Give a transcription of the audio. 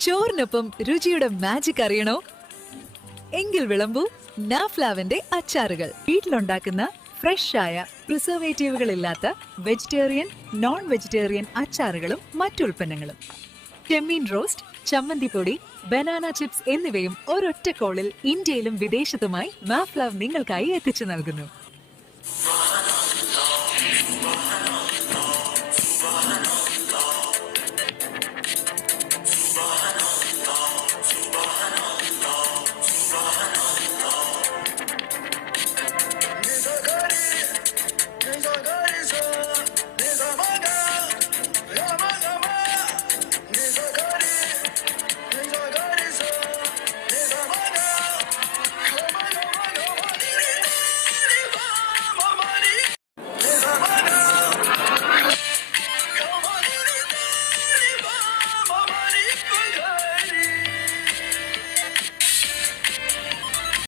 ചോറിനൊപ്പം രുചിയുടെ മാജിക് അറിയണോ? എങ്കിൽ വിളമ്പൂ നാഫ്ലാവിന്റെ അച്ചാറുകൾ. വീട്ടിലുണ്ടാക്കുന്ന ഫ്രഷ് ആയ പ്രിസർവേറ്റീവുകൾ ഇല്ലാത്ത വെജിറ്റേറിയൻ, നോൺ വെജിറ്റേറിയൻ അച്ചാറുകളും മറ്റുൽപ്പന്നങ്ങളും. ചെമ്മീൻ റോസ്റ്റ്, ചമ്മന്തിപ്പൊടി, ബനാന ചിപ്സ് എന്നിവയും ഒരൊറ്റ കോളിൽ ഇന്ത്യയിലും വിദേശത്തുമായി മാഫ്ലാവ് നിങ്ങൾക്കായി എത്തിച്ചു നൽകുന്നു.